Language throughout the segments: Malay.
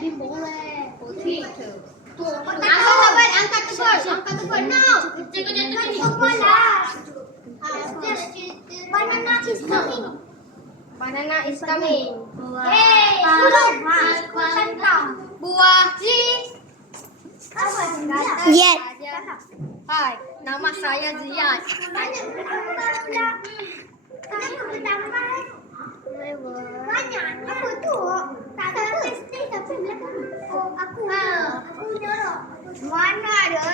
Bim boleh. Potato. Angkat tebal. No. Jangan jatuh bola. Banana is coming. Banana is coming. Hey, buah Ziyad. Hai, nama saya Ziyad. Banyak. Apa tu? Tak ada stay tapi belakang. Oh, aku dorong. Mana ada?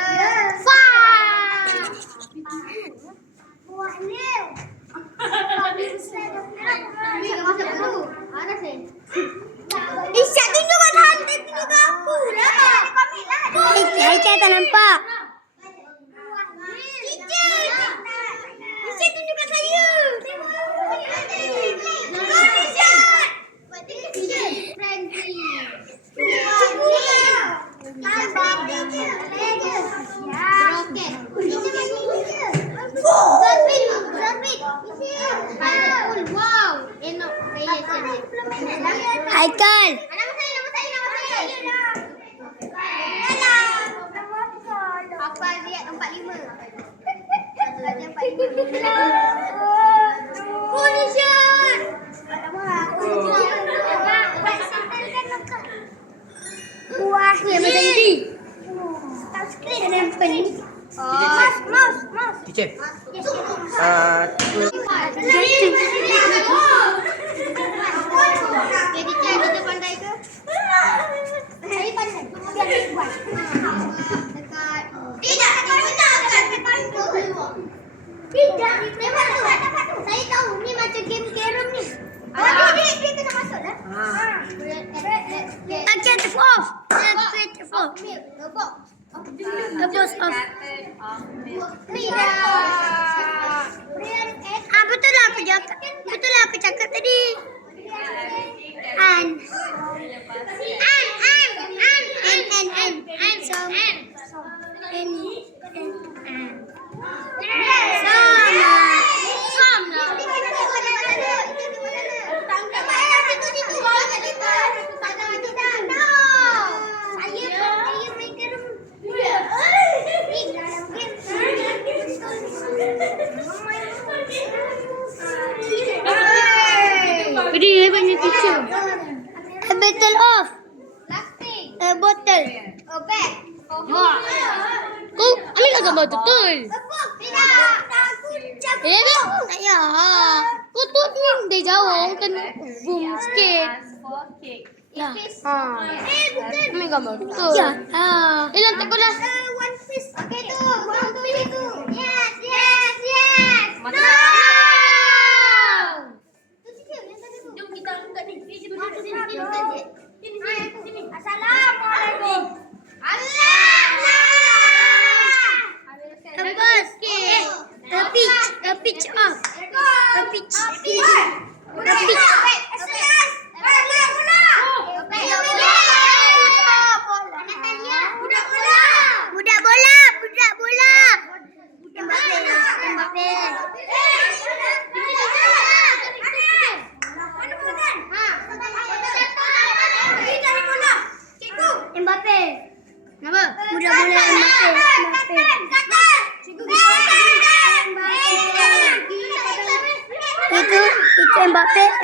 Buat ni. Masuk dulu. Ada sih. Isyad tunjukkan hantar tunjukkan aku lah. Aisyah tak nampak. Isyad tunjukkan saya. Wow, enak. Haikal. Nama saya. Apa Ziyad 45? Belajar 45. Kunishan. Buah ni macam ni. Touchscreen nempel ni. Mouse. Teacher. Jadi kita pandai ke? Saya pandai. Biar dia buat. Dekat. Tidak, Tidak, memang tu. Saya tahu ni macam game carom ni. Dia kena masuk lah. Action off. Switch off. Terus off. Betul lah aku cakap tadi. An. Jadi hebatnya teacher. A bottle off. Plastik. A bottle. Bag. Kau ambil gambar betul. Tidak. Tak ya. Kau tu dari jauh kan boom sikit. Ya. Ambil gambar betul. Ya. Lantak kau lah. One piece. Okey tu. One piece tu. Yes. Jom kita angkat ni. Sini. Assalamualaikum. A pitch off. A pitch. Budak bola. Mbappe. Mbappe. Kenapa? Budak bola Mbappe. Itu Mbappe.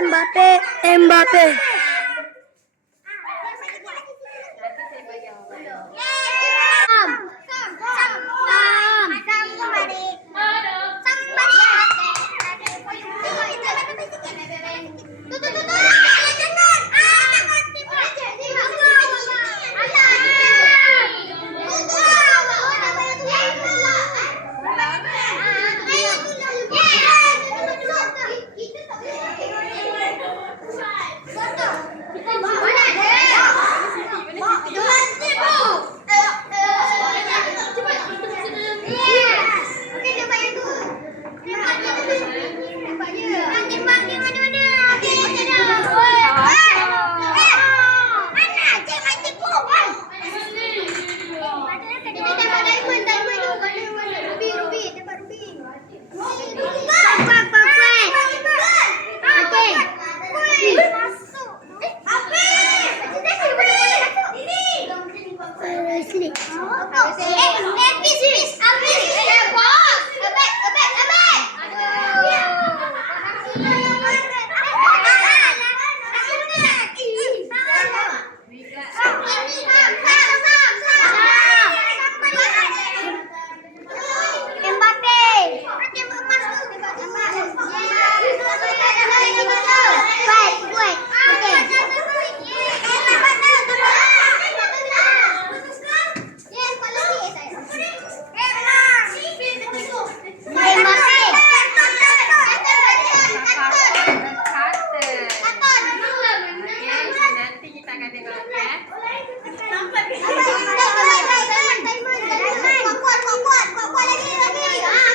Kuat lagi.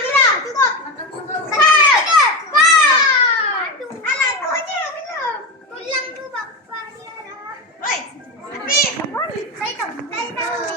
Gila, cukup. Alah, tu je belum. Tulang tu bapak dia dah. Oi, Afif. Saya tahu.